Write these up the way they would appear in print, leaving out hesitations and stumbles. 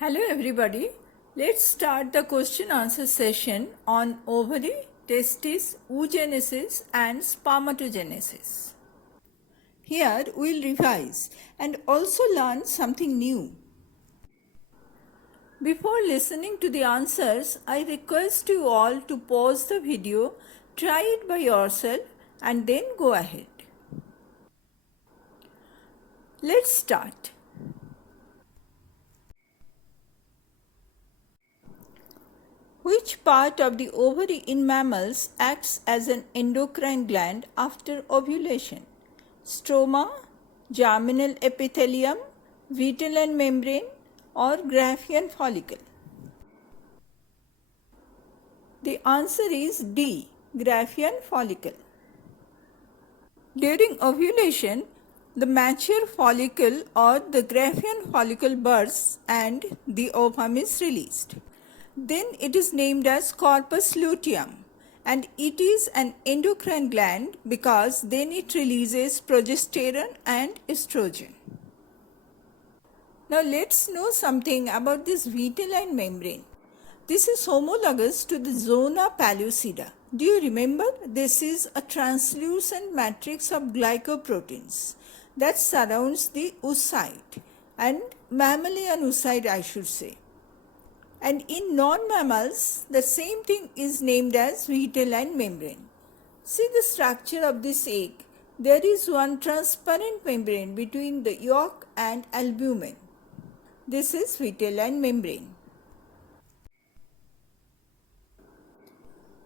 Hello everybody. Let's start the question answer session on ovary, testis, oogenesis and spermatogenesis. Here we'll revise and also learn something new. Before listening to the answers, I request you all to pause the video, try it by yourself and then go ahead. Let's start. Which part of the ovary in mammals acts as an endocrine gland after ovulation? Stroma, germinal epithelium, vitelline membrane, or Graafian follicle? The answer is D, Graafian follicle. During ovulation, the mature follicle or the Graafian follicle bursts and the ovum is released. Then it is named as corpus luteum and it is an endocrine gland because then it releases progesterone and estrogen. Now let's know something about this vitelline membrane. This is homologous to the zona pellucida. Do you remember? This is a translucent matrix of glycoproteins that surrounds the oocyte and mammalian oocyte I should say. And in non-mammals, the same thing is named as vitelline membrane. See the structure of this egg. There is one transparent membrane between the yolk and albumen. This is vitelline membrane.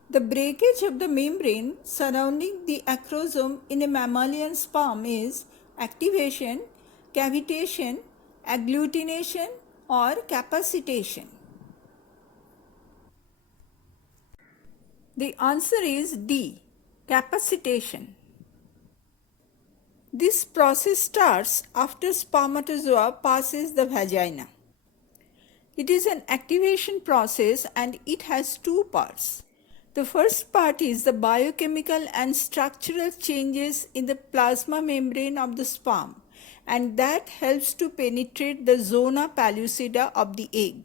The breakage of the membrane surrounding the acrosome in a mammalian sperm is activation, cavitation, agglutination or capacitation. The answer is D, capacitation. This process starts after spermatozoa passes the vagina. It is an activation process and it has two parts. The first part is the biochemical and structural changes in the plasma membrane of the sperm, and that helps to penetrate the zona pellucida of the egg.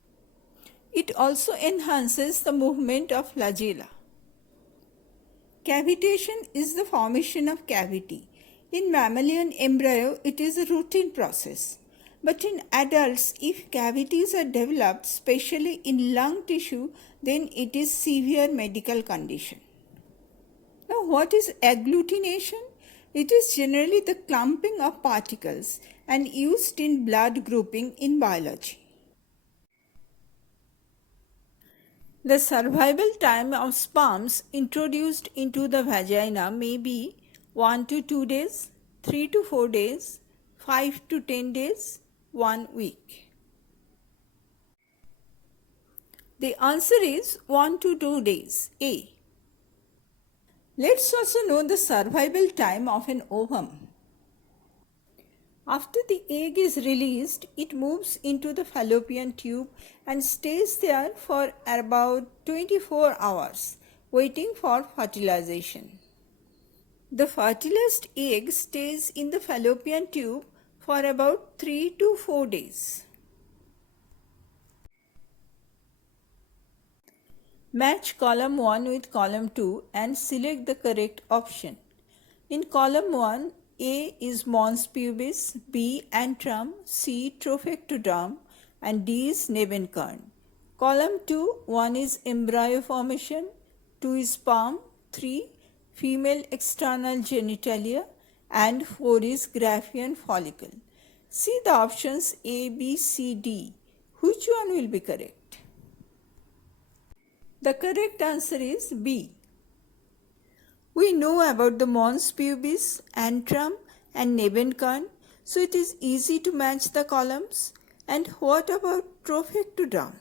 It also enhances the movement of flagella. Cavitation is the formation of cavity. In mammalian embryo, it is a routine process. But in adults, if cavities are developed, especially in lung tissue, then it is severe medical condition. Now, what is agglutination? It is generally the clumping of particles and used in blood grouping in biology. The survival time of sperms introduced into the vagina may be 1 to 2 days, 3 to 4 days, 5 to 10 days, 1 week. The answer is 1 to 2 days, A. Let's also know the survival time of an ovum. After the egg is released, it moves into the fallopian tube and stays there for about 24 hours, waiting for fertilization. The fertilized egg stays in the fallopian tube for about 3 to 4 days. Match column 1 with column 2 and select the correct option. In column 1, A is mons pubis, B antrum, C trophectoderm and D is Nebenkern. Column 2, 1 is embryo formation, 2 is sperm, 3 female external genitalia and 4 is Graafian follicle. See the options A, B, C, D. Which one will be correct? The correct answer is B. We know about the mons pubis, antrum and Nebenkern, so it is easy to match the columns. And what about trophectoderm?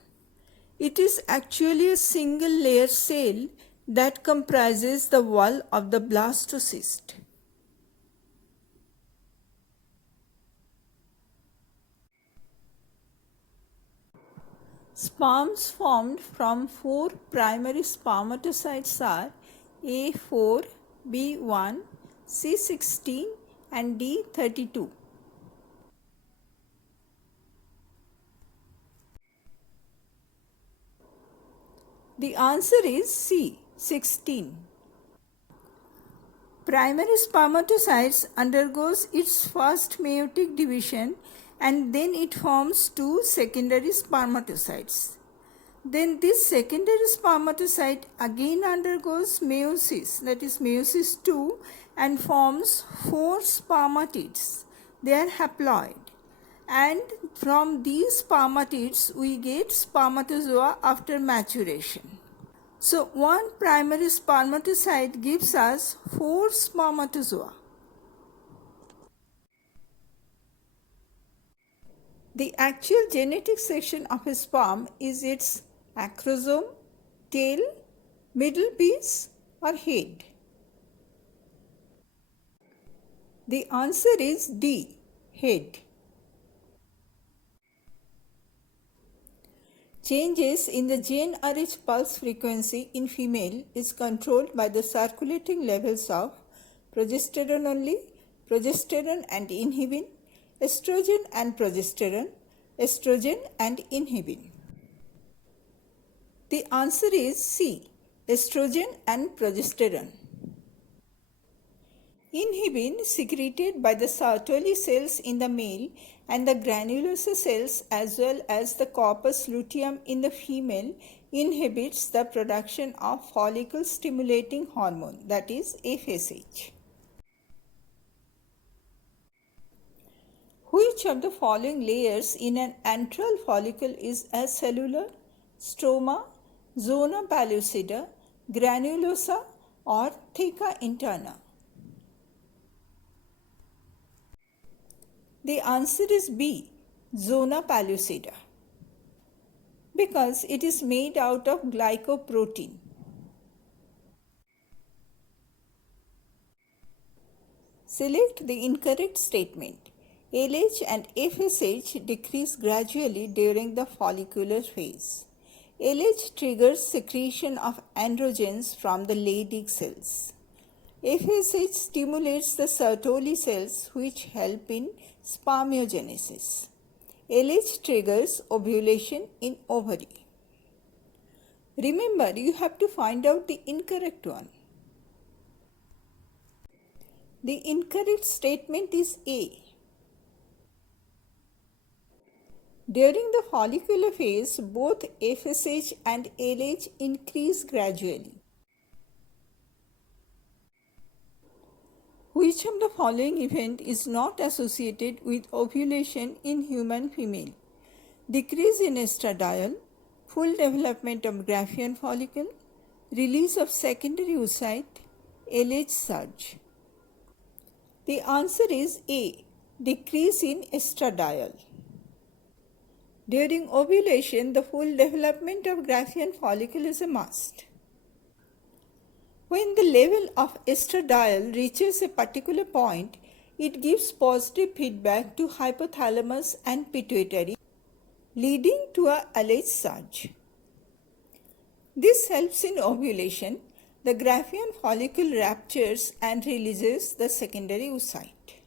It is actually a single layer cell that comprises the wall of the blastocyst. Sperms formed from 4 primary spermatocytes are A4, B1, C16 and D32. The answer is C, 16. Primary spermatocytes undergoes its first meiotic division and then it forms two secondary spermatocytes. Then this secondary spermatocyte again undergoes meiosis, that is meiosis 2, and forms four spermatids. They are haploid. And from these spermatids we get spermatozoa after maturation. So one primary spermatocyte gives us four spermatozoa. The actual genetic section of a sperm is its acrosome, tail, middle piece or head. The answer is D, head. Changes in the GnRH pulse frequency in female is controlled by the circulating levels of progesterone only, progesterone and inhibin, estrogen and progesterone, estrogen and inhibin. The answer is C, estrogen and progesterone. Inhibin secreted by the Sertoli cells in the male and the granulosa cells as well as the corpus luteum in the female inhibits the production of follicle stimulating hormone, that is FSH. Which of the following layers in an antral follicle is acellular, stroma, zona pellucida, granulosa or theca interna? The answer is B, zona pellucida, because it is made out of glycoprotein. Select the incorrect statement. LH and FSH decrease gradually during the follicular phase. LH triggers secretion of androgens from the Leydig cells. FSH stimulates the Sertoli cells which help in spermiogenesis. LH triggers ovulation in ovary. Remember, you have to find out the incorrect one. The incorrect statement is A. During the follicular phase, both FSH and LH increase gradually. Which of the following event is not associated with ovulation in human female? Decrease in estradiol, full development of Graafian follicle, release of secondary oocyte, LH surge. The answer is A, decrease in estradiol. During ovulation, the full development of Graafian follicle is a must. When the level of estradiol reaches a particular point, it gives positive feedback to hypothalamus and pituitary, leading to a LH surge. This helps in ovulation. The Graafian follicle ruptures and releases the secondary oocyte.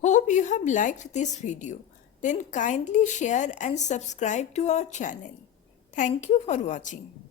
Hope you have liked this video. Then kindly share and subscribe to our channel. Thank you for watching.